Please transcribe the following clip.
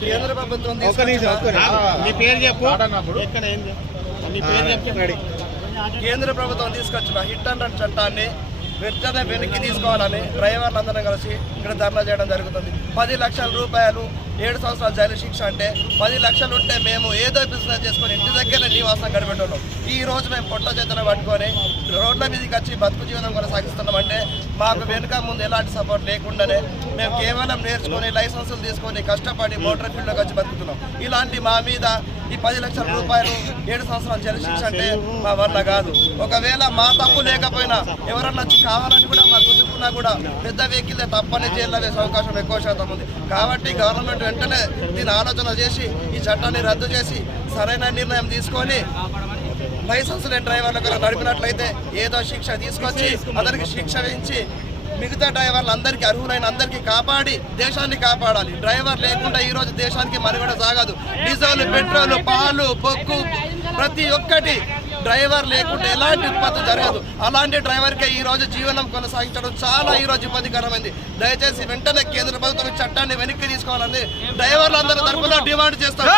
కేంద్ర ప్రభుత్వం కేంద్ర ప్రభుత్వం తీసుకొచ్చిన హిట్ అండ్ రన్ చట్టాన్ని వెంటనే వెనక్కి తీసుకోవాలని డ్రైవర్లందరం కలిసి ఇక్కడ ధర్నా చేయడం జరుగుతుంది. 10 లక్షల రూపాయలు 7 సంవత్సరాల జైలు శిక్ష అంటే 10 లక్షలు ఉంటే మేము ఏదో బిజినెస్ చేసుకొని ఇంటి దగ్గర నివాసం గడిపెట్టున్నాం. ఈ రోజు మేము పొట్ట చేతన పట్టుకొని రోడ్ల మీదకి వచ్చి బతుకు జీవనం కొనసాగిస్తున్నాం. అంటే మాకు వెనుక ముందు ఎలాంటి సపోర్ట్ లేకుండానే మేము కేవలం నేర్చుకొని లైసెన్సులు తీసుకొని కష్టపడి మోటార్ ఫీల్డ్లోకి వచ్చి బతుకుతున్నాం. ఇలాంటి మా మీద ఈ 10 లక్షల రూపాయలు 7 సంవత్సరాల జైలు శిక్ష అంటే మా వల్ల కాదు. ఒకవేళ మా తప్పు లేకపోయినా ఎవరన్నా కావాలని కూడా మాకు కుదురుకున్నా కూడా పెద్ద వెహికల్ తప్పని జైల్లో వేసే అవకాశం ఎక్కువ శాతం ఉంది. కాబట్టి గవర్నమెంట్ వెంటనే దీని ఆలోచన చేసి ఈ చట్టాన్ని రద్దు చేసి సరైన నిర్ణయం తీసుకొని లైసెన్స్ లేని డ్రైవర్లకు నడిపినట్లయితే ఏదో శిక్ష తీసుకొచ్చి అతనికి శిక్ష వేయించి మిగతా డ్రైవర్లు అందరికీ అర్హులైన అందరికీ కాపాడి దేశాన్ని కాపాడాలి. డ్రైవర్ లేకుండా ఈరోజు దేశానికి మనుగడ సాగదు. డీజిల్, పెట్రోల్, పాలు, బొగ్గు ప్రతి ఒక్కటి డ్రైవర్ లేకుండా ఎలాంటి ఉత్పత్తి జరగదు. అలాంటి డ్రైవర్కే ఈరోజు జీవనం కొనసాగించడం చాలా ఈరోజు ఇబ్బందికరమైంది. దయచేసి వెంటనే కేంద్ర ప్రభుత్వం ఈ చట్టాన్ని వెనక్కి తీసుకోవాలని డ్రైవర్లందరి తరఫున డిమాండ్ చేస్తారు.